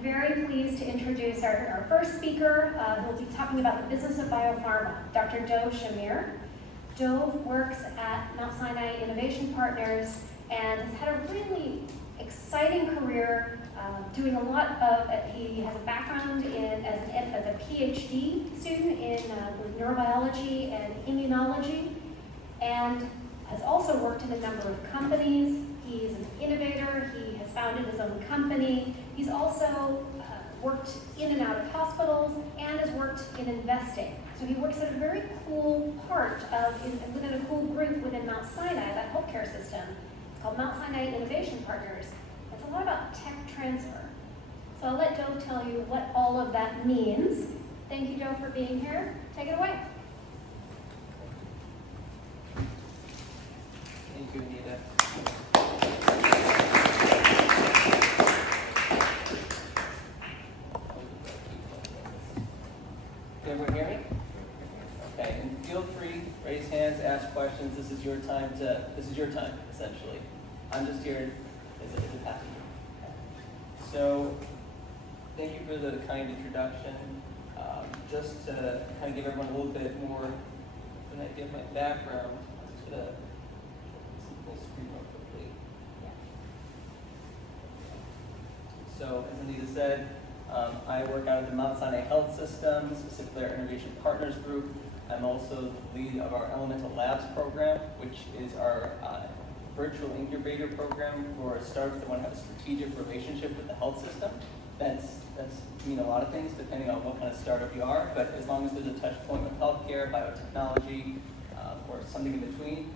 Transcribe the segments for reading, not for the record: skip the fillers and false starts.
I'm very pleased to introduce our first speaker, who will be talking about the business of biopharma, Dr. Shamir. Dove works at Mount Sinai Innovation Partners and has had a really exciting career doing a lot of, he has a background as a PhD student in neurobiology and immunology, and has also worked in a number of companies. He's an innovator, he has founded his own company. He's also worked in and out of hospitals and has worked in investing. So he works at a very cool part within a cool group within Mount Sinai, that healthcare system. It's called Mount Sinai Innovation Partners. It's a lot about tech transfer. So I'll let Dove tell you what all of that means. Thank you, Dove, for being here. Take it away. Thank you, Anita. Can everyone hear me? Okay, and feel free, raise hands, ask questions. This is your time, essentially. I'm just here as a passenger. So, thank you for the kind introduction. Just to kind of give everyone a little bit more of an idea of my background, I'm just going to full screen real quickly. So, as Anita said, I work out of the Mount Sinai Health System, specifically our Innovation Partners Group. I'm also the lead of our Elemental Labs program, which is our virtual incubator program for startups that want to have a strategic relationship with the health system. That's mean a lot of things depending on what kind of startup you are, but as long as there's a touch point with healthcare, biotechnology, or something in between,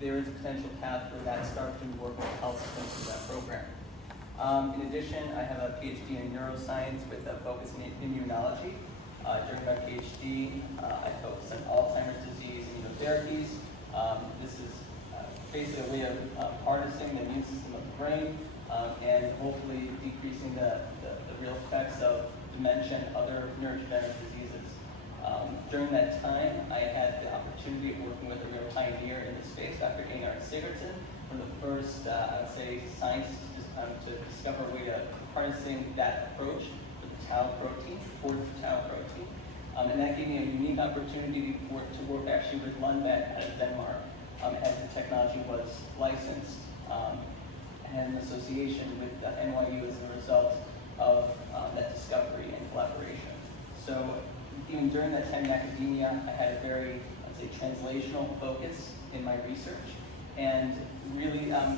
there is a potential path for that startup to work with health systems through that program. In addition, I have a PhD in neuroscience with a focus in immunology. During my PhD, I focused on Alzheimer's disease and immunotherapies. This is basically a way of harnessing the immune system of the brain and hopefully decreasing the real effects of dementia and other neurodegenerative diseases. During that time, I had the opportunity of working with a real pioneer in the space, Dr. Sigurdson, one of the first, I would say, scientists to discover a way of harnessing that approach for the tau protein, and that gave me a unique opportunity to work actually with Lundbeck out of Denmark as the technology was licensed and an association with NYU as a result of that discovery and collaboration. So even during that time in academia, I had a very, I'd say, translational focus in my research, and really, I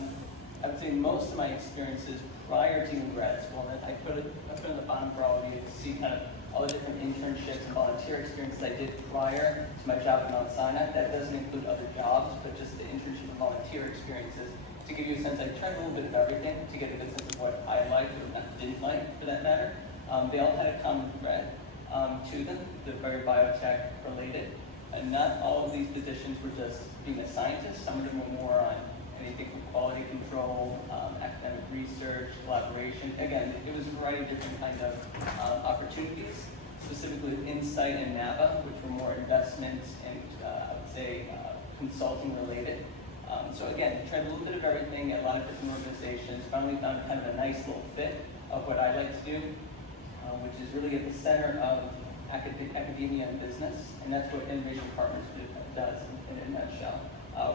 would say most of my experiences prior to grad school, and I put it on the bottom for all of you to see kind of all the different internships and volunteer experiences I did prior to my job at Mount Sinai. That doesn't include other jobs, but just the internship and volunteer experiences. To give you a sense, I tried a little bit of everything to get a good sense of what I liked or didn't like, for that matter. They all had a common thread to them. They're very biotech related. And not all of these positions were just being a scientist. Some of them were more on anything from quality control, academic research, collaboration. Again, it was a variety of different kinds of opportunities, specifically with Insight and NAVA, which were more investment and, I would say, consulting related. So again, tried a little bit of everything at a lot of different organizations, finally found kind of a nice little fit of what I like to do, which is really at the center of academia and business, and that's what Innovation Partners does in a nutshell.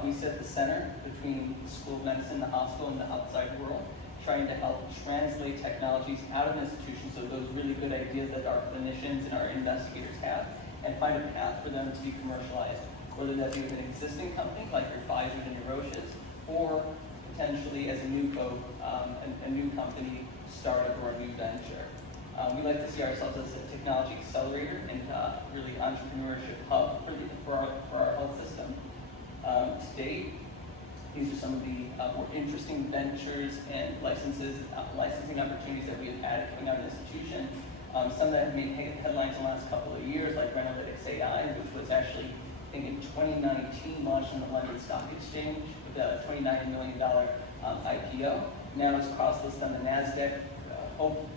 We sit at the center between the School of Medicine, the hospital, and the outside world, trying to help translate technologies out of institutions, so those really good ideas that our clinicians and our investigators have, and find a path for them to be commercialized, whether that be with an existing company like your Pfizers and your Roches, or potentially as a new company startup or a new venture. We like to see ourselves as a technology accelerator and really entrepreneurship hub for our health system. To date, these are some of the more interesting ventures and licensing opportunities that we have had coming out of the institution. Some that have made headlines in the last couple of years, like Renolytics AI, which was actually, I think in 2019, launched on the London Stock Exchange with a $29 million IPO. Now it's cross-listed on the NASDAQ.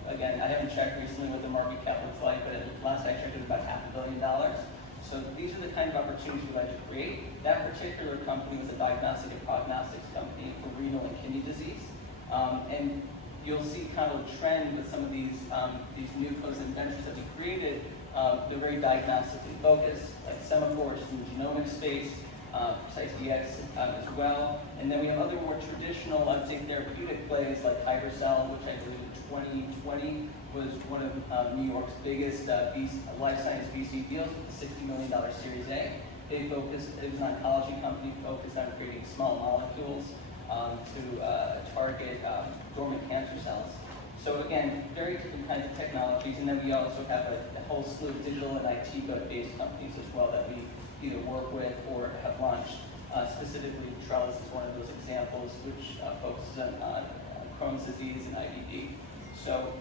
Again, I haven't checked recently what the market cap looks like, but last I checked it was about $500 million. So these are the kind of opportunities we like to create. That particular company was a diagnostic and prognostics company for renal and kidney disease. And you'll see kind of a trend with some of these new codes and ventures that we created. They're very diagnostically focused, like Semaphore in the genomic space, PrecIDX as well. And then we have other more traditional, I'd say, therapeutic plays like Hypercell, which I believe in 2020 was one of New York's biggest life science VC deals with a $60 million Series A. It was an oncology company focused on creating small molecules to target dormant cancer cells. So again, very different kinds of technologies, and then we also have a whole slew of digital and IT-based companies as well that we either work with or have launched. Specifically, Trellis is one of those examples, which focuses on Crohn's disease and IBD. So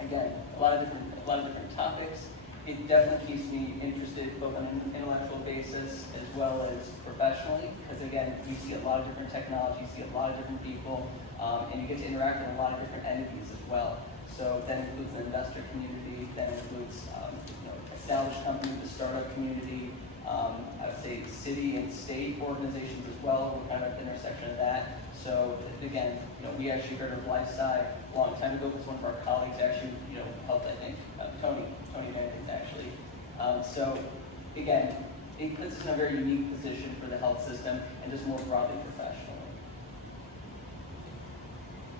again, a lot of different topics. It definitely keeps me interested both on an intellectual basis as well as professionally, because again, you see a lot of different technologies, you see a lot of different people, and you get to interact with a lot of different entities as well. So that includes the investor community, that includes established companies, the startup community, I would say city and state organizations as well. We're kind of at the intersection of that. So again, we actually heard of LifeSci a long time ago because one of our colleagues actually, helped, I think, Tony Vanderkins actually. So again, it puts us in a very unique position for the health system and just more broadly professionally.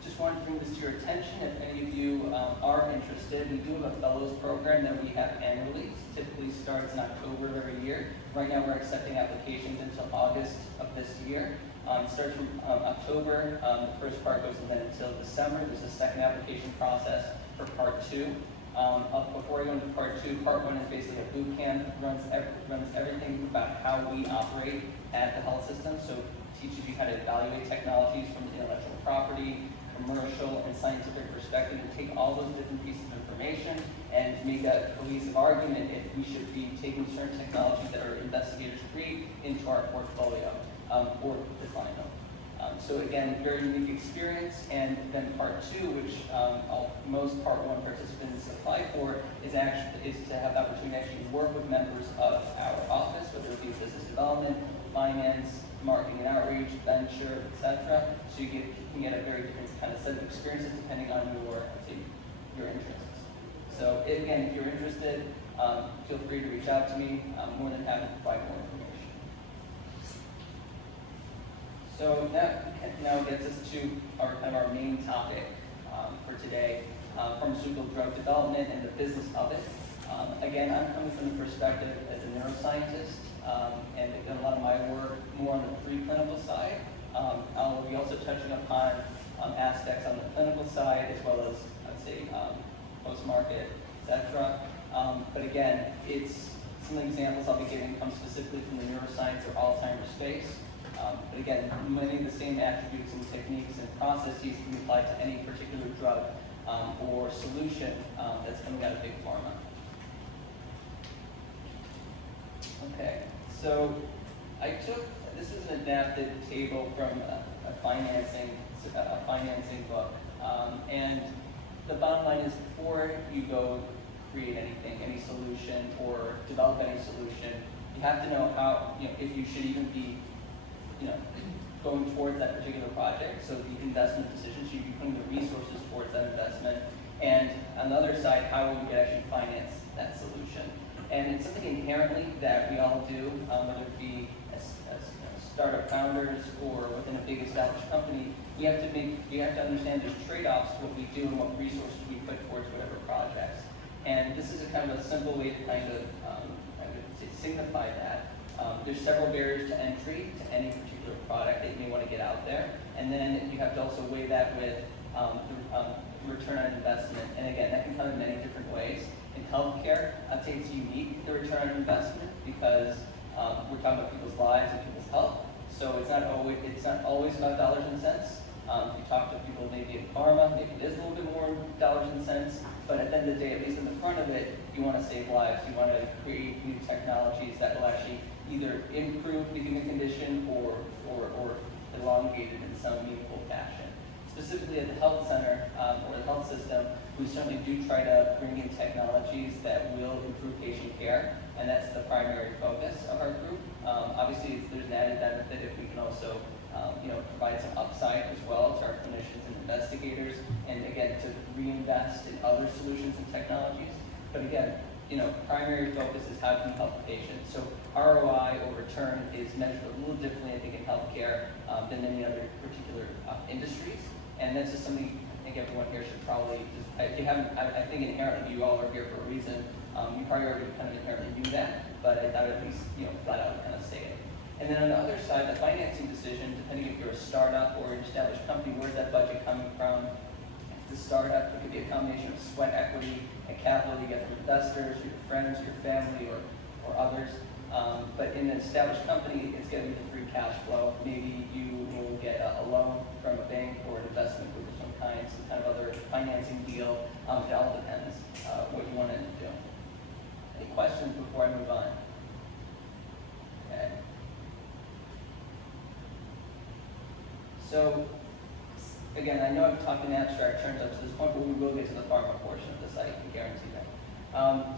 Just wanted to bring this to your attention. If any of you are interested, we do have a fellows program that we have annually. It typically starts in October of every year. Right now we're accepting applications until August of this year. It starts from October, the first part goes until December. There's a second application process for part 2. Before I go into part 2, part 1 is basically a boot camp, runs everything about how we operate at the health system. So teaches you how to evaluate technologies from the intellectual property, commercial, and scientific perspective, and take all those different pieces of information and make a cohesive argument if we should be taking certain technologies that our investigators create into our portfolio. Or define them. So again, very unique experience. And then part 2, which most part 1 participants apply for, is to have the opportunity to actually work with members of our office, whether it be business development, finance, marketing and outreach, venture, etc. So you can get a very different kind of set of experiences depending on your interests. So again, if you're interested, feel free to reach out to me. I'm more than happy to provide more information. So that now gets us to our main topic for today, pharmaceutical drug development and the business of it. Again, I'm coming from the perspective as a neuroscientist, and I've done a lot of my work more on the preclinical side. I'll be also touching upon aspects on the clinical side, as well as, I'd say, post-market, etc. But again, some of the examples I'll be giving come specifically from the neuroscience or Alzheimer's space. But again, many of the same attributes and techniques and processes can be applied to any particular drug or solution that's coming out of big pharma. Okay, so this is an adapted table from a financing book. And the bottom line is, before you go create anything, any solution, or develop any solution, you have to know how, if you should even be going towards that particular project. So the investment decision, should you be putting the resources towards that investment? And on the other side, how will you actually finance that solution? And it's something inherently that we all do, whether it be as startup founders or within a big established company. We have to understand there's trade-offs to what we do and what resources we put towards whatever projects. And this is a kind of a simple way to kind of, I would say, signify that. There's several barriers to entry to any particular product that you may want to get out there. And then you have to also weigh that with the return on investment. And again, that can come in many different ways. In healthcare, I'd say it's unique, the return on investment, because we're talking about people's lives and people's health. So it's not always about dollars and cents. If you talk to people maybe in pharma, maybe it is a little bit more dollars and cents, but at the end of the day, at least in the front of it, you want to save lives. You want to create new technologies that will actually either improve the human condition or elongate it in some meaningful fashion. Specifically at the health center or the health system, we certainly do try to bring in technologies that will improve patient care, and that's the primary focus of our group. Obviously, there's an added benefit if we can also provide some upside as well to our clinicians and investigators, and again, to reinvest in other solutions and technologies. But again, primary focus is how can you help the patient. So ROI or return is measured a little differently, I think, in healthcare than many other particular industries. And that's just something I think everyone here should probably just, if you haven't, I think inherently you all are here for a reason. You probably already kind of inherently knew that, but I thought at least, flat out kind of say it. And then on the other side, the financing decision, depending if you're a startup or an established company, where's that budget coming from? If it's a startup, it could be a combination of sweat equity and capital you get from investors, your friends, your family, or others. But in an established company, it's going to be the free cash flow. Maybe you will get a loan from a bank or an investment group of some kind, some kind of other financing deal. It all depends what you want to do. Any questions before I move on? Okay. So, again, I know I've talked in abstract terms up to this point, but we will get to the pharma portion of this, I can guarantee that.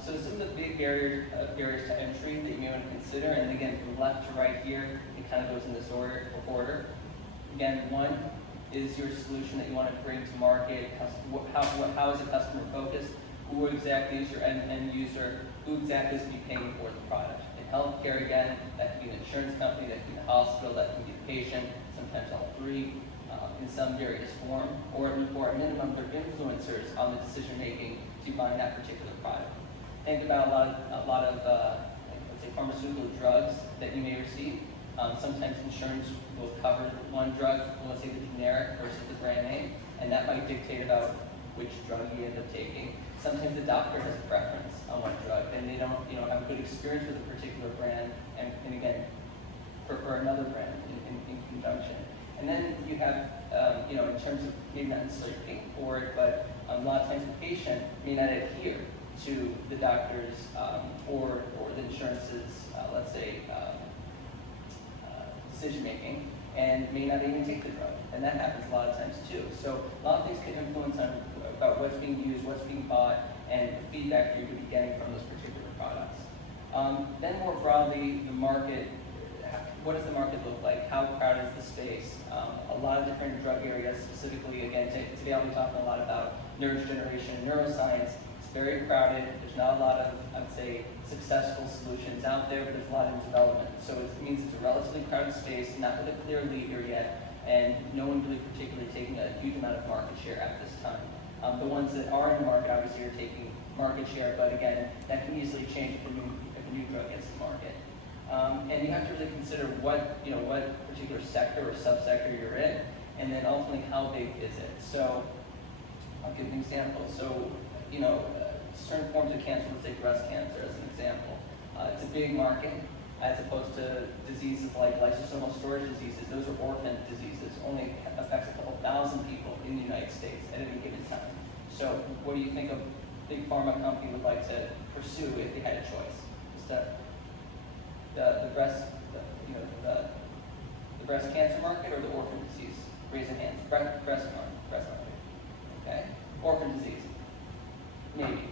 So some of the big barriers to entry that you may want to consider, and again, from left to right here, it kind of goes in this order. Again, one is your solution that you want to bring to market. How is the customer focused? Who exactly is your end user? Who exactly is going to be paying for the product? In healthcare, again, that can be an insurance company, that can be the hospital, that can be the patient, sometimes all three, in some various form, or at minimum, they're influencers on the decision making to buying that particular product. Think about a lot of let's say pharmaceutical drugs that you may receive. Sometimes insurance will cover one drug, let's say the generic versus the brand name, and that might dictate about which drug you end up taking. Sometimes the doctor has a preference on one drug, and they don't have a good experience with a particular brand, and again, prefer another brand in conjunction. And then you have, in terms of maybe not necessarily paying for it, but a lot of times the patient may not adhere to the doctor's or the insurance's, let's say, decision making, and may not even take the drug. And that happens a lot of times too. So a lot of things can influence about what's being used, what's being bought, and the feedback you could be getting from those particular products. Then more broadly, the market. What does the market look like? How crowded is the space? A lot of different drug areas, specifically, again, today I'll be talking a lot about neurodegeneration, neuroscience. It's very crowded. There's not a lot of, I'd say, successful solutions out there, but there's a lot in development. So it means it's a relatively crowded space, not with a clear leader yet, and no one really particularly taking a huge amount of market share at this time. The ones that are in the market, obviously, are taking market share, but again, that can easily change if a new drug gets to market. And you have to really consider what particular sector or subsector you're in, and then ultimately how big is it. So I'll give an example. So certain forms of cancer, let's say breast cancer as an example, it's a big market as opposed to diseases like lysosomal storage diseases. Those are orphan diseases, only affects a couple thousand people in the United States at any given time. So what do you think a big pharma company would like to pursue if they had a choice? The breast cancer market or the orphan disease? Raise your hands. Breast market. Okay. Orphan disease. Maybe.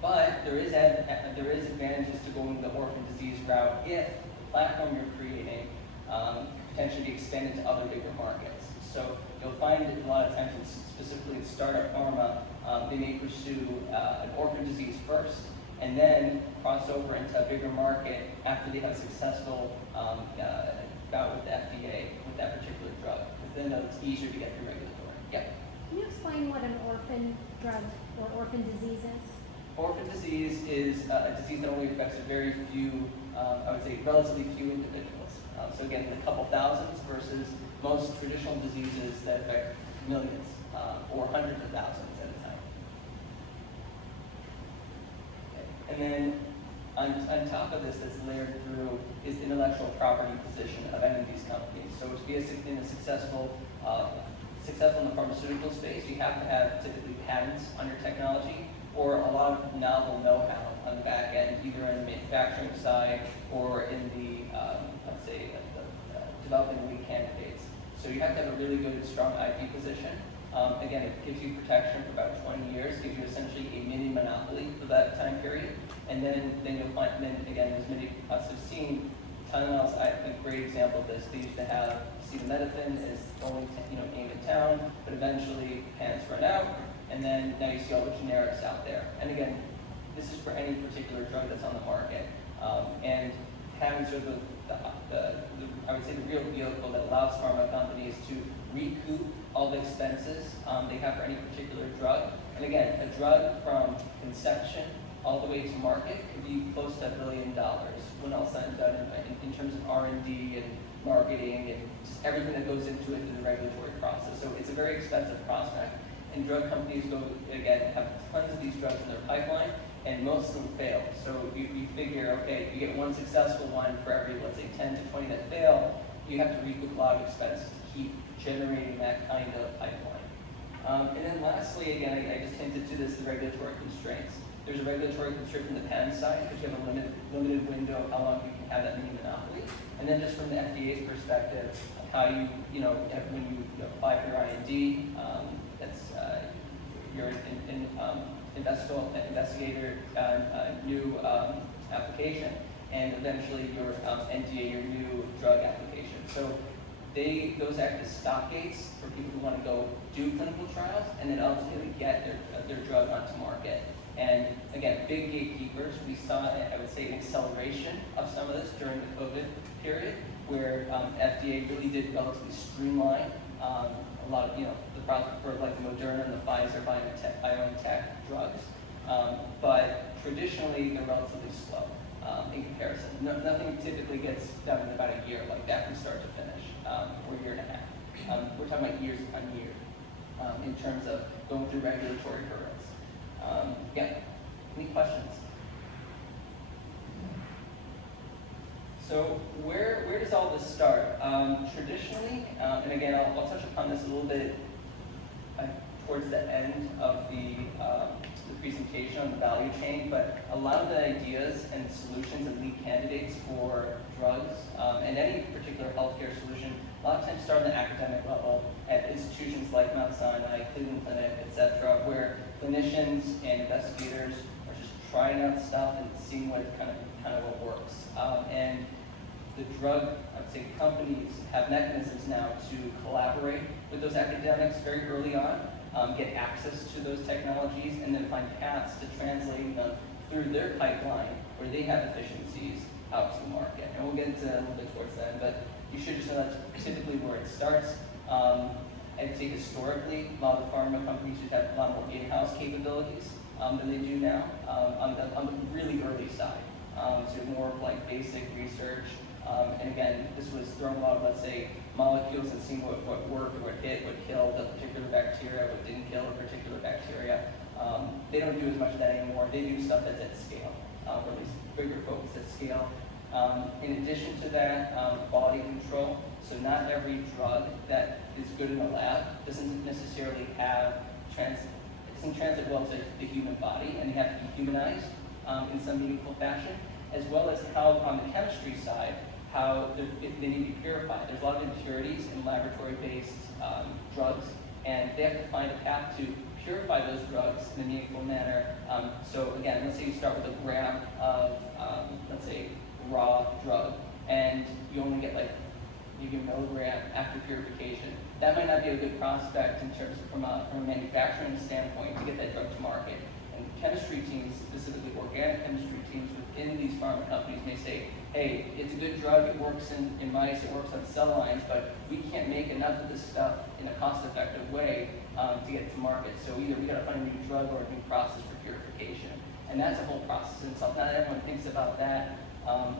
But there is advantages to going the orphan disease route if the platform you're creating could potentially be expanded to other bigger markets. So you'll find that a lot of times, specifically in startup pharma, they may pursue an orphan disease first, and then cross over into a bigger market after they have a successful bout with the FDA with that particular drug, because then it's easier to get through regulatory. Yeah? Can you explain what an orphan drug or orphan disease is? Orphan disease is a disease that only affects a very few, I would say relatively few individuals. So again, a couple thousands versus most traditional diseases that affect millions or hundreds of thousands at a time. And then on top of this, that's layered through, is the intellectual property position of any of these companies. So to be successful in the pharmaceutical space, you have to have typically patents on your technology or a lot of novel know-how on the back end, either on the manufacturing side or in the, let's say, developing lead candidates. So you have to have a really good, strong IP position. Again, it gives you protection for about 20 years, gives you essentially a mini monopoly for that time period. And then you'll find, again, as many of us have seen, Tylenol's a great example of this. They used to have acetaminophen as only aimed at town, but eventually patents run out, and then now you see all the generics out there. And again, this is for any particular drug that's on the market. And having sort of I would say the real vehicle that allows pharma companies to recoup all the expenses they have for any particular drug. And again, a drug from conception all the way to market could be close to $1 billion when all said and done in terms of R&D and marketing and just everything that goes into it through the regulatory process. So it's a very expensive prospect. And drug companies have tons of these drugs in their pipeline, and most of them fail. So you figure, okay, you get one successful one for every, let's say, 10 to 20 that fail, you have to recoup a lot of expenses to keep generating that kind of pipeline. And then lastly, again, I just hinted to this, the regulatory constraints. There's a regulatory constraint from the patent side, because you have a limited window of how long you can have that mini monopoly. And then just from the FDA's perspective, how when you apply for your IND, that's your investigator new application, and eventually your NDA, your new drug application. So those act as stop gates for people who want to go do clinical trials and then ultimately get their drug onto market. And again, big gatekeepers. We saw, I would say, an acceleration of some of this during the COVID period, where FDA really did relatively streamline a lot of the process for like the Moderna and the Pfizer BioNTech drugs. But traditionally, they're relatively slow in comparison. Nothing typically gets done in about a year like that from start to finish, or a year and a half. We're talking about years upon years in terms of going through regulatory hurdles. Yeah, any questions? So where does all this start? Traditionally, and again, I'll touch upon this a little bit towards the end of the presentation on the value chain, but a lot of the ideas and solutions and lead candidates for drugs and any particular healthcare solution, a lot of times start on the academic level at institutions like Mount Sinai, Cleveland Clinic, etc., where clinicians and investigators are just trying out stuff and seeing what kind of what works. And the drug, I would say, companies have mechanisms now to collaborate with those academics very early on, get access to those technologies, and then find paths to translating them through their pipeline where they have efficiencies out to the market. And we'll get into that a little bit towards that, but you should just know that's typically where it starts. I'd say historically, a lot of the pharma companies should have a lot more in-house capabilities than they do now on the really early side. So more of like basic research. And again, this was throwing a lot of, let's say, molecules and seeing what worked, what hit, what killed a particular bacteria, what didn't kill a particular bacteria. They don't do as much of that anymore. They do stuff that's at scale, or at least bigger focus at scale. In addition to that, quality control. So not every drug that is good in a lab doesn't necessarily have it doesn't translate well to the human body, and they have to be humanized in some meaningful fashion, as well as how on the chemistry side, how they need to be purified. There's a lot of impurities in laboratory-based drugs, and they have to find a path to purify those drugs in a meaningful manner. So again, let's say you start with a gram of, let's say, raw drug, and you only get like maybe a milligram after purification. That might not be a good prospect in terms of from a manufacturing standpoint to get that drug to market. And chemistry teams, specifically organic chemistry teams within these pharma companies may say, hey, it's a good drug, it works in mice, it works on cell lines, but we can't make enough of this stuff in a cost-effective way to get it to market. So either we gotta find a new drug or a new process for purification. And that's a whole process in itself. Not everyone thinks about that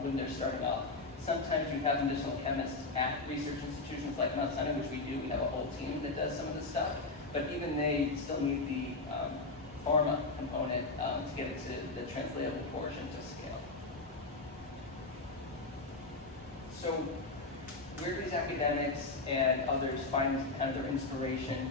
when they're starting off. Sometimes you have medicinal chemists at research institutions like Mount Sinai, which we do. We have a whole team that does some of this stuff. But even they still need the pharma component to get it to the translatable portion to scale. So where do these academics and others find kind of their inspiration?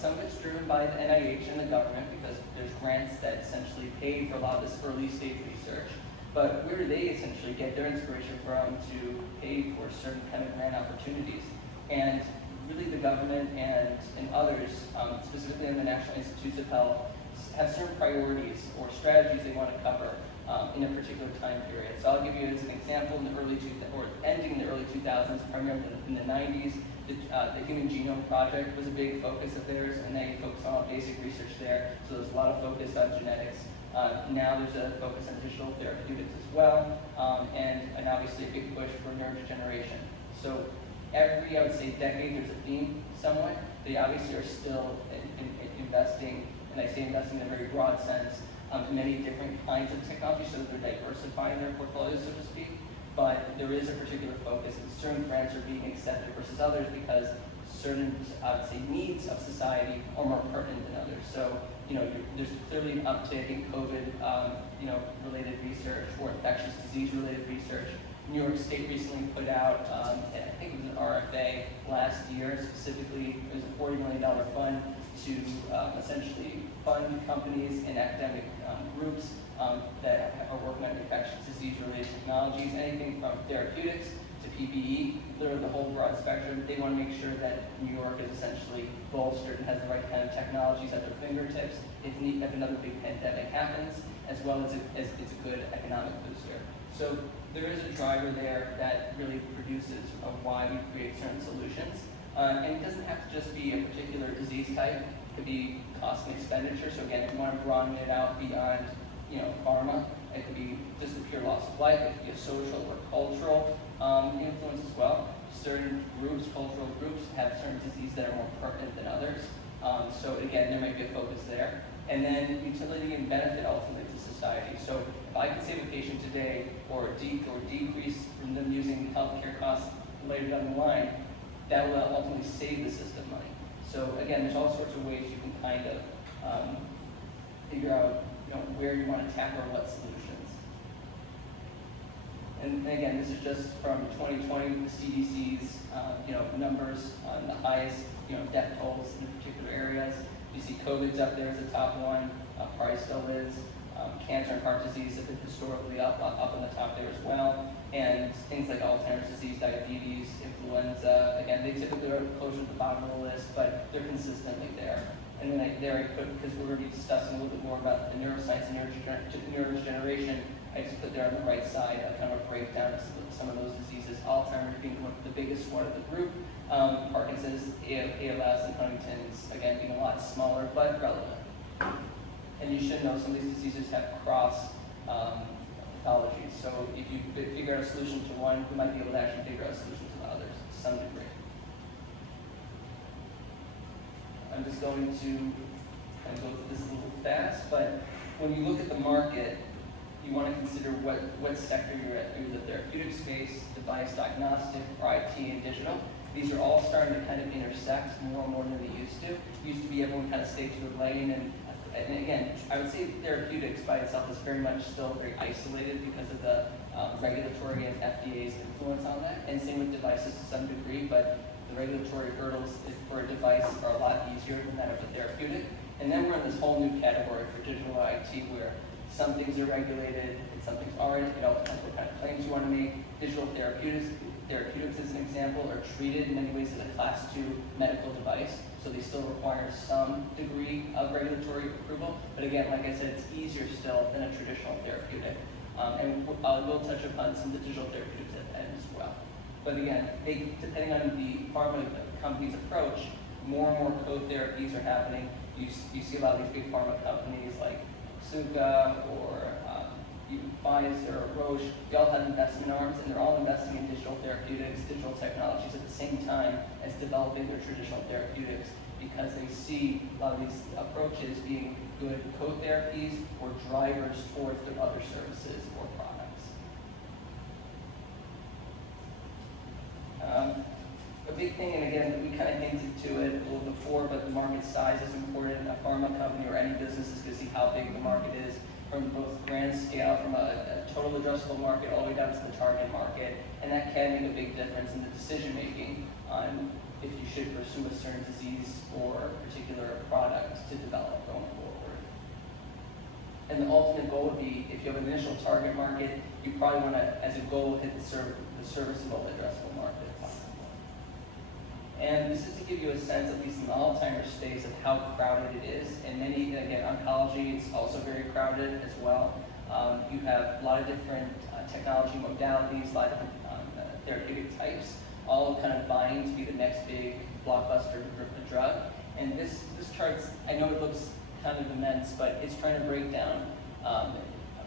Some of it's driven by the NIH and the government, because there's grants that essentially pay for a lot of this early stage research. But where do they essentially get their inspiration from to pay for certain kind of grant opportunities? And really the government and others, specifically in the National Institutes of Health, have certain priorities or strategies they want to cover in a particular time period. So I'll give you as an example, in the early ending in the early 2000s, primarily in the 90s, the Human Genome Project was a big focus of theirs, and they focused on basic research there. So there's a lot of focus on genetics. Now there's a focus on digital therapeutics as well, and obviously a big push for neurodegeneration. So every, I would say, decade, there's a theme somewhat. They obviously are still investing, and I say investing in a very broad sense, in many different kinds of technology, so that they're diversifying their portfolios, so to speak. But there is a particular focus, and certain grants are being accepted versus others because certain, I would say, needs of society are more pertinent than others. So, there's clearly an uptick in COVID, related research or infectious disease-related research. New York State recently put out, I think it was an RFA last year, specifically, it was a $40 million fund to essentially fund companies and academic groups that are working on infectious disease-related technologies, anything from therapeutics to PPE, literally the whole broad spectrum. They want to make sure that New York is essentially bolstered and has the right kind of technologies at their fingertips if another big pandemic happens, as well as it's a good economic booster. So there is a driver there that really produces why we create certain solutions. And it doesn't have to just be a particular disease type. It could be cost and expenditure. So again, if you want to broaden it out beyond, pharma, it could be just a pure loss of life. It could be a social or cultural influence as well. Certain groups, cultural groups, have certain diseases that are more pertinent than others. So again, there might be a focus there. And then utility and benefit ultimately to society. So if I can save a patient today or decrease from them using healthcare costs later down the line, that will ultimately save the system money. So again, there's all sorts of ways you can kind of figure out where you want to tackle what solutions. And again, this is just from 2020, the CDC's numbers on the highest death tolls in particular areas. You see COVID's up there as the top one, probably still is. Cancer and heart disease have been historically up on the top there as well. And things like Alzheimer's disease, diabetes, influenza, again, they typically are closer to the bottom of the list, but they're consistently there. And then I put, because we're going to be discussing a little bit more about the neuroscience and neurodegeneration, I just put there on the right side kind of a breakdown of some of those diseases. Alzheimer's being the biggest one of the group. Parkinson's, ALS, and Huntington's, again, being a lot smaller, but relevant. And you should know some of these diseases have cross pathologies. So if you figure out a solution to one, you might be able to actually figure out a solution to the others to some degree. I'm just going to kind of go through this a little fast, but when you look at the market, you want to consider what sector you're at. Either the therapeutic space, device diagnostic, or IT and digital. These are all starting to kind of intersect more and more than they used to. It used to be everyone kind of stayed to their lane, and again, I would say therapeutics by itself is very much still very isolated because of the regulatory and FDA's influence on that, and same with devices to some degree, but the regulatory hurdles for a device are a lot easier than that of a therapeutic. And then we're in this whole new category for digital IT where some things are regulated and some things aren't. It all depends what kind of claims you want to make. Digital therapeutics, as an example, are treated in many ways as a class 2 medical device. So they still require some degree of regulatory approval. But again, like I said, it's easier still than a traditional therapeutic. And we'll touch upon some of the digital therapeutics at the end as well. But again, depending on the pharma company's approach, more and more co-therapies are happening. You see a lot of these big pharma companies like Suga or even Pfizer or Roche, they all have investment arms, and they're all investing in digital therapeutics, digital technologies at the same time as developing their traditional therapeutics because they see a lot of these approaches being good co-therapies or drivers towards their other services or products. A big thing, and again, we kind of hinted to it a little before, but the market size is important. A pharma company or any business is going to see how big the market is from both grand scale, from a total addressable market all the way down to the target market, and that can make a big difference in the decision making on if you should pursue a certain disease or a particular product to develop going forward. And the ultimate goal would be, if you have an initial target market, you probably want to, as a goal, hit the serviceable addressable market. And this is to give you a sense, at least in the Alzheimer's space, of how crowded it is. And again, oncology, it's also very crowded as well. You have a lot of different technology modalities, a lot of different therapeutic types, all kind of vying to be the next big blockbuster drug. And this chart's, I know it looks kind of immense, but it's trying to break down,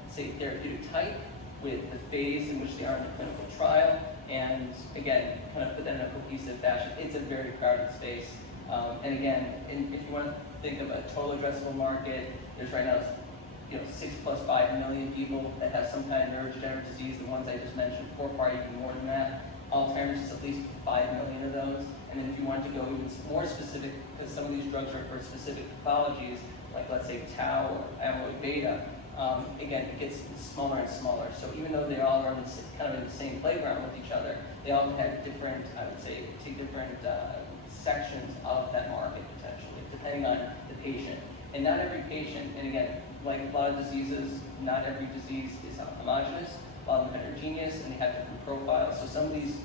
say, therapeutic type with the phase in which they are in the clinical trial, and again, kind of put that in a cohesive fashion. It's a very crowded space. And again, if you want to think of a total addressable market, there's right now 6 plus 5 million people that have some kind of neurodegenerative disease. The ones I just mentioned before, probably even more than that. Alzheimer's is at least 5 million of those. And then if you want to go even more specific, because some of these drugs are for specific pathologies, like let's say tau or amyloid beta, again, it gets smaller and smaller. So even though they all are kind of in the same playground with each other, they all have different, I would say, take different sections of that market potentially, depending on the patient. And not every patient, and again, like a lot of diseases, not every disease is homogeneous. A lot of them are heterogeneous, and they have different profiles. So some of these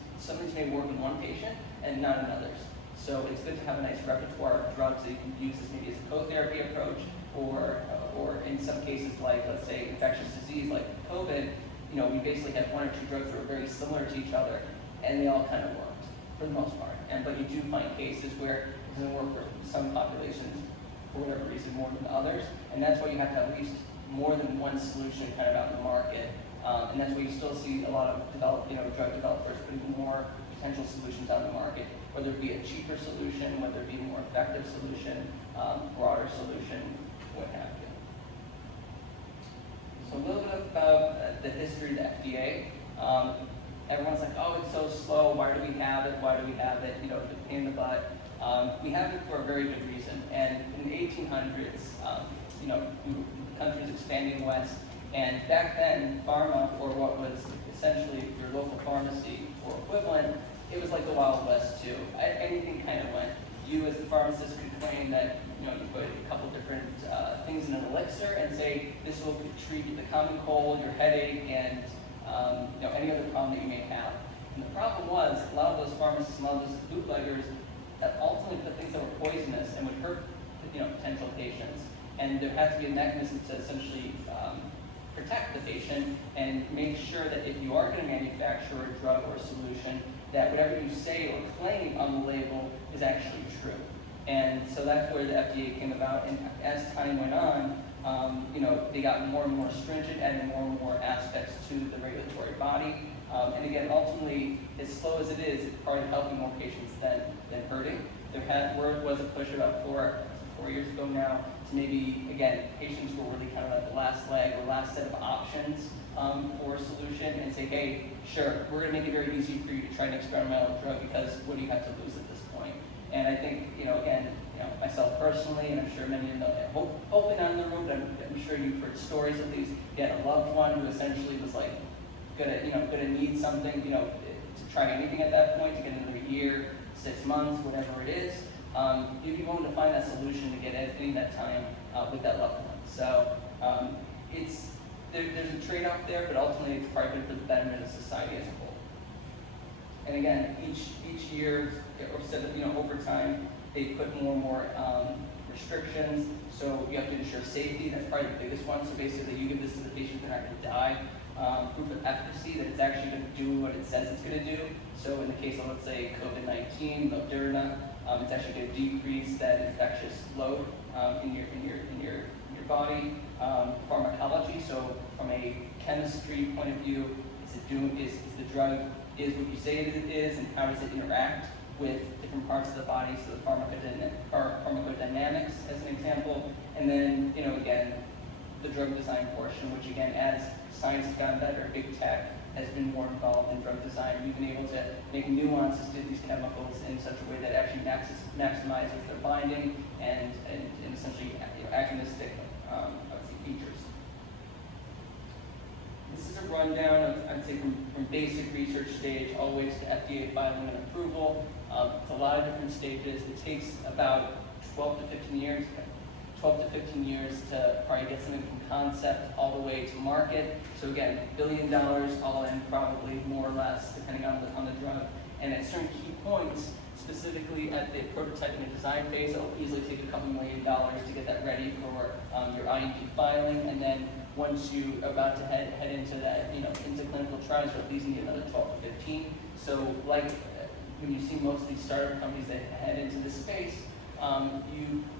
may work in one patient and not in others. So it's good to have a nice repertoire of drugs that you can use as maybe as a co-therapy approach, or in some cases, like let's say infectious disease like COVID, we basically had 1 or 2 drugs that were very similar to each other, and they all kind of worked for the most part. But you do find cases where it doesn't work for some populations for whatever reason more than others, and that's why you have to have at least more than one solution kind of out in the market, and that's why you still see a lot of drug developers putting more potential solutions out in the market, whether it be a cheaper solution, whether it be a more effective solution, broader solution, what have you. So a little bit about the history of the FDA. Everyone's like, oh, it's so slow, why do we have it, the pain in the butt. We have it for a very good reason. And in the 1800s, the country's expanding west, and back then, pharma, or what was essentially your local pharmacy or equivalent, it was like the Wild West too. Anything kind of went. You as the pharmacist could claim that you put a couple different things in an elixir and say this will treat the common cold, your headache, and any other problem that you may have. And the problem was a lot of those pharmacists, a lot of those bootleggers, that ultimately put things that were poisonous and would hurt potential patients. And there had to be a mechanism to essentially protect the patient and make sure that if you are going to manufacture a drug or a solution, that whatever you say or claim on the label is actually true. And so that's where the FDA came about. And as time went on, they got more and more stringent, adding more and more aspects to the regulatory body. And again, ultimately, as slow as it is, it's probably helping more patients than hurting. There was a push about four years ago now to maybe, again, patients were really kind of like the last leg or last set of options for a solution, and say, hey, sure, we're going to make it very easy for you to try an experimental drug because what do you have to lose at this point? And I think, again, myself personally, and I'm sure many of you hopefully not in the room, but I'm sure you've heard stories of these. You had a loved one who essentially was like gonna need something, to try anything at that point, to get another year, 6 months, whatever it is. You'd be willing to find that solution to get in that time with that loved one. So there's a trade-off there, but ultimately it's probably good for the betterment of society as a whole. And again, each year, or over time, they put more and more restrictions. So you have to ensure safety. That's probably the biggest one. So basically, you give this to the patient, they're not going to die. Proof of efficacy, that it's actually going to do what it says it's going to do. So in the case of, let's say, COVID-19, Moderna, it's actually going to decrease that infectious load in your body. Pharmacology, so from a chemistry point of view, is the drug is what you say it is, and how does it interact with different parts of the body? So the pharmacodynamics, as an example, and then again, the drug design portion, which again, as science has gotten better, big tech has been more involved in drug design. We've been able to make nuances to these chemicals in such a way that actually maximizes their binding and essentially agonistic features. This is a rundown of, I'd say, from basic research stage all the way to FDA filing and approval. It's a lot of different stages. It takes about 12 to 15 years to probably get something from concept all the way to market. So again, $1 billion all in, probably more or less, depending on the drug. And at certain key points, specifically at the prototype and design phase, it'll easily take a couple $1 million to get that ready for your IND filing. And then once you are about to head into that, into clinical trials, or at least need another 12 to 15. So like when you see most of these startup companies that head into this space,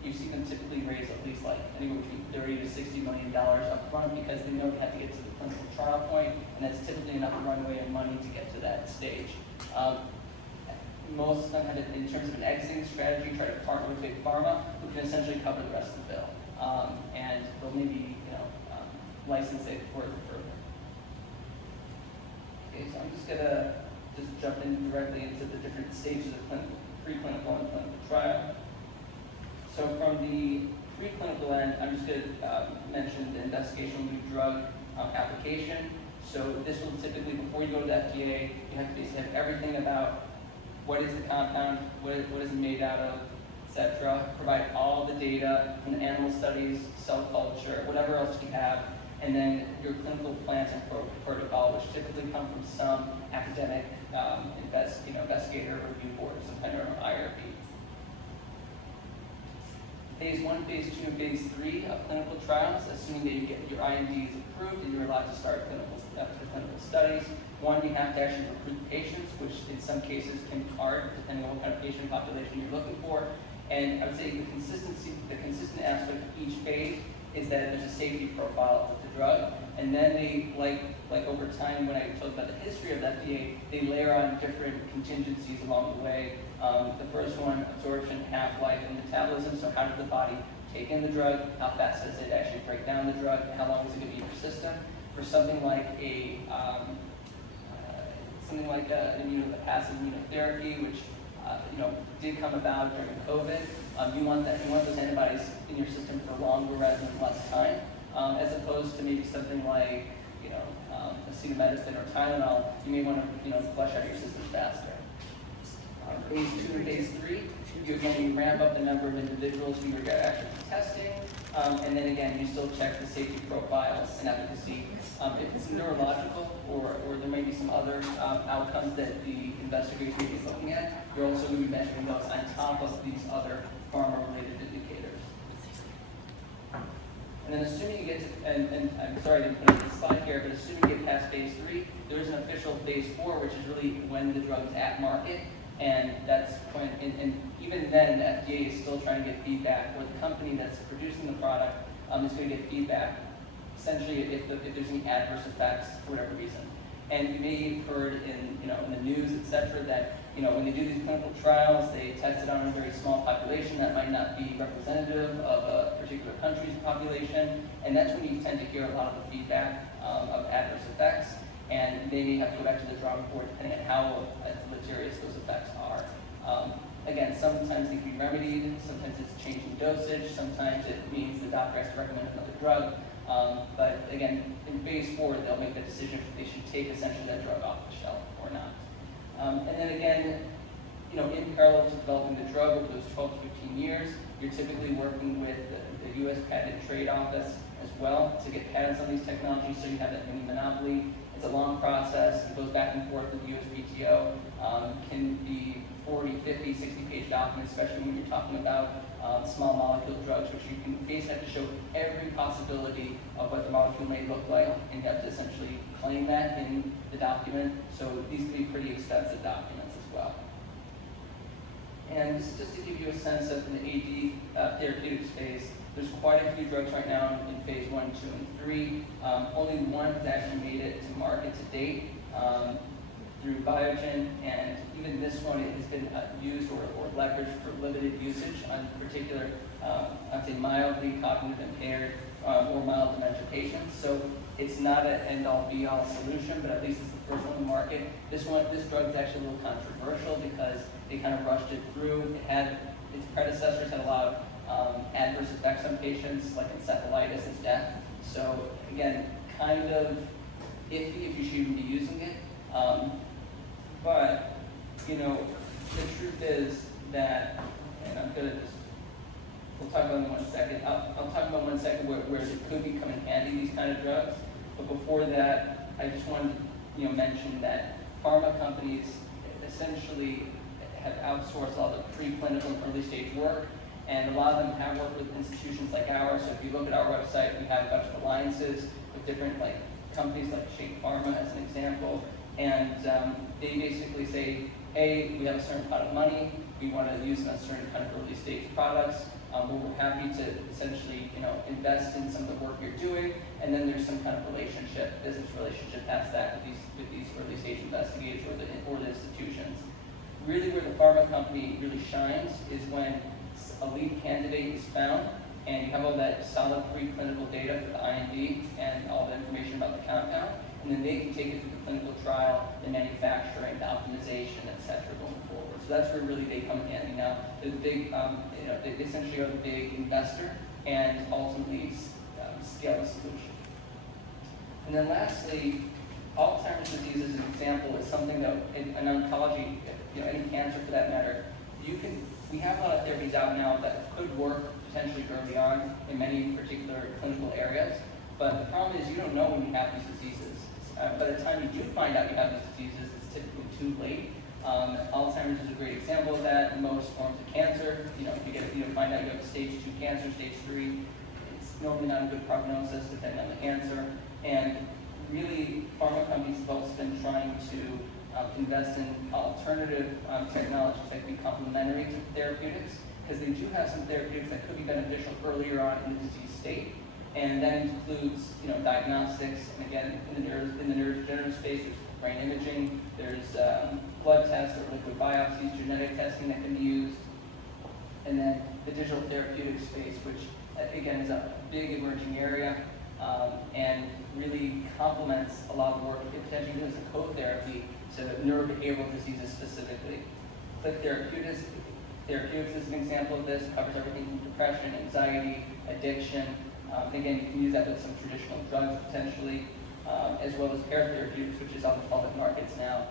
you see them typically raise at least like anywhere between $30 to $60 million up front, because they know they have to get to the clinical trial point, and that's typically enough runway and money to get to that stage. Most of them have, in terms of an exiting strategy, try to partner with big pharma, who can essentially cover the rest of the bill, and they'll maybe license it further. Okay, so I'm just gonna jump in directly into the different stages of preclinical and clinical trial. So from the preclinical end, I'm just going to mention the investigational new drug application. So this will typically, before you go to the FDA, you have to basically have everything about what is the compound, what is it made out of, etc. Provide all the data from the animal studies, cell culture, whatever else you have, and then your clinical plans and protocol, which typically come from some academic investigator review board, some kind of IRB. Phase 1, Phase 2, and Phase 3 of clinical trials, assuming that you get your INDs approved and you're allowed to start clinical studies. One, you have to actually recruit patients, which in some cases can be hard, depending on what kind of patient population you're looking for. And I would say the consistent aspect of each phase is that there's a safety profile of the drug, and then they, like over time, when I told about the history of the FDA, they layer on different contingencies along the way. The first one, absorption, half-life, and metabolism. So how does the body take in the drug? How fast does it actually break down the drug? How long is it going to be in your system? For something like a passive immunotherapy, which did come about during COVID, you want those antibodies in your system for longer rather than less time, as opposed to maybe something like acetaminophen or Tylenol. You may want to flush out your system faster. Phase 2 and Phase 3, you ramp up the number of individuals who you're actually testing, and then again, you still check the safety profiles and efficacy. If it's neurological or there may be some other outcomes that the investigators may be looking at, you're also going to be measuring those on top of these other pharma-related indicators. And then assuming you get to, and I'm sorry I didn't put it in the slide here, but assuming you get past Phase 3, there is an official Phase 4, which is really when the drug is at market. And that's when, and even then, the FDA is still trying to get feedback, or the company that's producing the product is going to get feedback, essentially if there's any adverse effects for whatever reason. And you may have heard in the news, etc., that when they do these clinical trials, they test it on a very small population that might not be representative of a particular country's population, and that's when you tend to hear a lot of the feedback of adverse effects. And they may have to go back to the drawing board depending on how deleterious those effects are. Again, sometimes they can be remedied, sometimes it's changing dosage, sometimes it means the doctor has to recommend another drug. But again, in Phase 4, they'll make the decision if they should take essentially that drug off the shelf or not. And then again, in parallel to developing the drug over those 12 to 15 years, you're typically working with the U.S. Patent and Trade Office as well to get patents on these technologies, so you have that mini monopoly. It's a long process. It goes back and forth with the USPTO. Can be 40, 50, 60-page documents, especially when you're talking about small molecule drugs, which you can basically have to show every possibility of what the molecule may look like, and you have to essentially claim that in the document. So these can be pretty expensive documents as well. And this is just to give you a sense of in the AD therapeutic space. There's quite a few drugs right now in Phase 1, 2, and 3. Only one has actually made it to market to date through Biogen, and even this one has been used or leveraged for limited usage on particular, I'd say mildly cognitive impaired or mild dementia patients. So it's not an end-all be-all solution, but at least it's the first one to market. This drug is actually a little controversial because they kind of rushed it through. Its predecessors had a lot of adverse effects on patients, like encephalitis and death. So again, kind of iffy if you should even be using it. But the truth is that, and I'm gonna we'll talk about it in 1 second. I'll talk about 1 second where it could become in handy, these kind of drugs. But before that, I just wanted to mention that pharma companies essentially have outsourced all the preclinical and early stage work, and a lot of them have worked with institutions like ours. So if you look at our website, we have a bunch of alliances with different companies like Pharma as an example, and they basically say, hey, we have a certain pot of money, we want to use it on certain kind of early stage products. We're happy to essentially, invest in some of the work you're doing, and then there's some kind of business relationship past that with these early stage investigators or the institutions. Really, where the pharma company really shines is when a lead candidate is found, and you have all that solid preclinical data for the IND and all the information about the compound, and then they can take it through the clinical trial, the manufacturing, the optimization, et cetera, going forward. So that's where really they come in handy. Now, they're the big, they essentially are the big investor and ultimately scale the solution. And then lastly, Alzheimer's disease as an example is something that in oncology, any cancer for that matter, we have a lot of therapies out now that could work potentially early on in many particular clinical areas, but the problem is you don't know when you have these diseases. By the time you do find out you have these diseases, it's typically too late. Alzheimer's is a great example of that. Most forms of cancer, if you find out you have stage 2 cancer, stage 3, it's normally not a good prognosis depending on the cancer. And really, pharma companies have also been trying to invest in alternative technologies that can be complementary to therapeutics, because they do have some therapeutics that could be beneficial earlier on in the disease state. And that includes, diagnostics, and again, in the neurodegenerative space, there's brain imaging, there's blood tests or liquid biopsies, genetic testing that can be used, and then the digital therapeutic space, which again is a big emerging area, and really complements a lot of work, potentially as a co-therapy to neurobehavioral diseases specifically. Click Therapeutics is an example of this, covers everything from depression, anxiety, addiction. Again, you can use that with some traditional drugs potentially, as well as paratherapeutics, which is on the public markets now,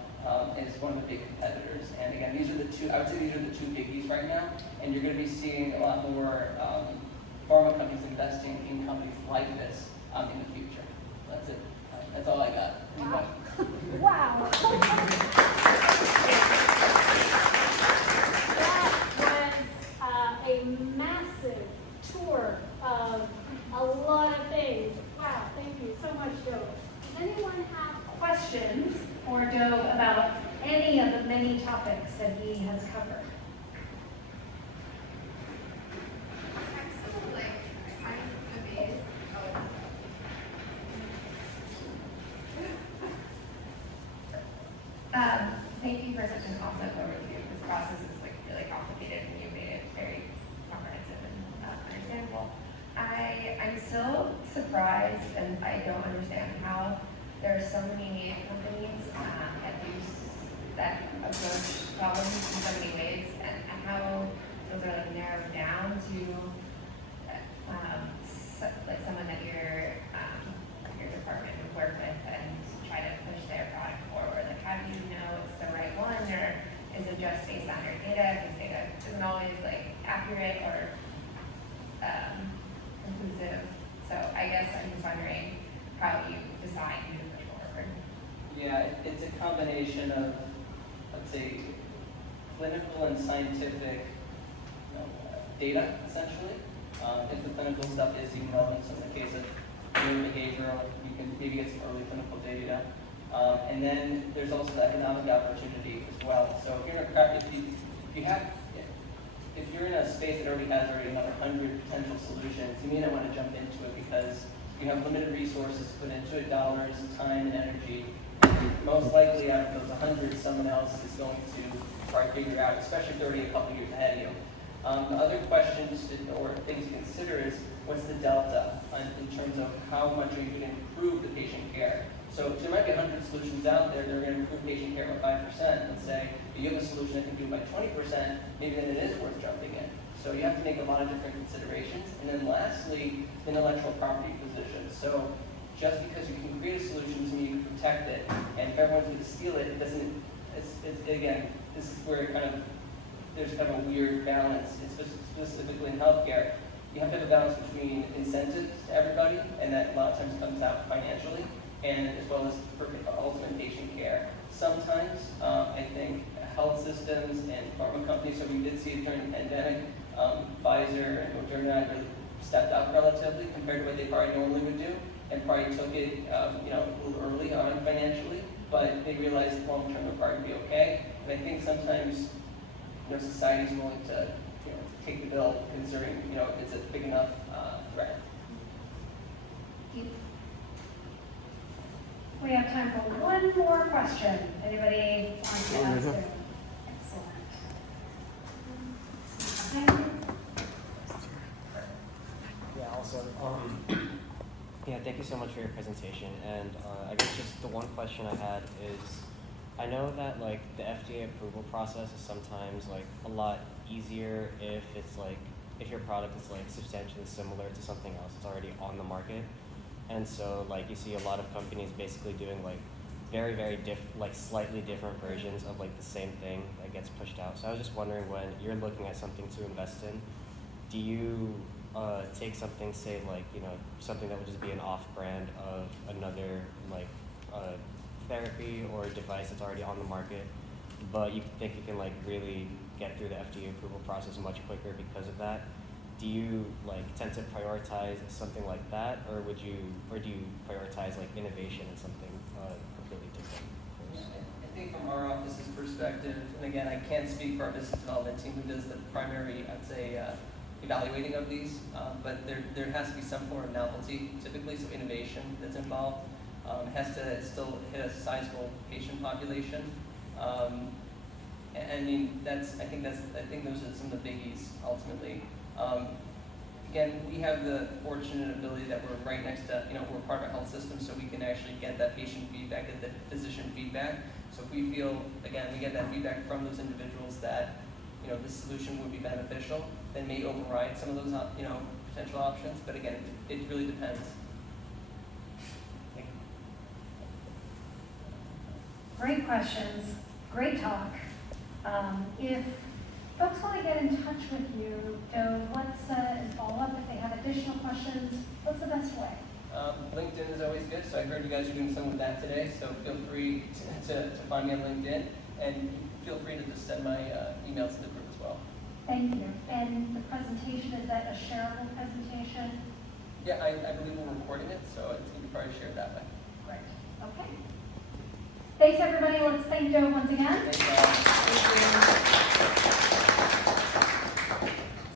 is one of the big competitors. And again, I would say these are the two biggies right now, and you're going to be seeing a lot more pharma companies investing in companies like this in the future. That's it. That's all I got. Wow. Wow. That was a massive tour of a lot of things. Wow, thank you so much, Joe. Does anyone have questions for Joe about any of the many topics that he has covered? Thank you for such an awesome overview. This process is really complicated, and you made it very comprehensive and understandable. I'm still surprised, and I don't understand how there are so many companies that approach problems in so many ways, and how those are narrowed down to someone that your department would work with and try to push their product forward. How do you know it's the right one, or is it just based on your data? Because data isn't always accurate or inclusive. So I guess I'm just wondering how you decide who to push forward. Yeah, it's a combination of, let's say, clinical and scientific data, essentially. If the clinical stuff is even relevant, so in the case of neurobehavioral, you can maybe get some early clinical data. And then there's also the economic opportunity as well. So if you're in a space that already has another 100 potential solutions, you may not want to jump into it because you have limited resources to put into it, dollars, time, and energy. And most likely out of those 100, someone else is going to try to figure out, especially if they're already a couple years ahead of you. The other questions or things to consider is what's the delta in terms of how much are you going to improve the patient care. So there might be 100 solutions out there that are going to improve patient care by 5%, let's say, but you have a solution that can do it by 20%, maybe then it is worth jumping in. So you have to make a lot of different considerations. And then lastly, intellectual property position. So just because you can create a solution doesn't mean you can protect it. And if everyone's going to steal it, again, this is where there's kind of a weird balance. It's specifically in healthcare. You have to have a balance between incentives to everybody, and that a lot of times comes out financially, and as well as for ultimate patient care. Sometimes, I think health systems and pharma companies, so we did see it during the pandemic, Pfizer and Moderna really stepped up relatively compared to what they probably normally would do, and probably took it, a little early on financially, but they realized long term it'll probably be okay. And I think sometimes, society's willing to, take the bill, considering, if it's a big enough threat. We have time for one more question. Anybody want to ask it? Excellent. Yeah, also, thank you so much for your presentation. And I guess just the one question I had is, I know that like the FDA approval process is sometimes like a lot easier if it's like, if your product is like substantially similar to something else that's already on the market. And so like you see a lot of companies basically doing like very, slightly different versions of like the same thing that gets pushed out. So I was just wondering, when you're looking at something to invest in, do you take something, say like, something that would just be an off-brand of another like therapy or device that's already on the market, but you think you can like really get through the FDA approval process much quicker because of that? Do you like tend to prioritize something like that, or do you prioritize like innovation in something completely different? I think from our office's perspective, and again, I can't speak for our business development team who does the primary, I'd say, evaluating of these, but there has to be some form of novelty, typically, so innovation that's involved. It has to still hit a sizable patient population. I think those are some of the biggies ultimately. Again, we have the fortunate ability that we're right next to, we're part of a health system, so we can actually get that patient feedback, get that physician feedback. So if we feel, again, we get that feedback from those individuals that, this solution would be beneficial, then may override some of those, potential options. But again, it really depends. Thank you. Great questions, great talk. If folks want to get in touch with you, and follow up if they have additional questions, what's the best way? LinkedIn is always good, so I heard you guys are doing some of that today, so feel free to find me on LinkedIn, and feel free to just send my email to the group as well. Thank you. And the presentation, is that a shareable presentation? Yeah, I believe we're recording it, so it's going to be probably shared that way. Great. Okay. Thanks, everybody. Let's thank Joe once again. Thank you. Thank you.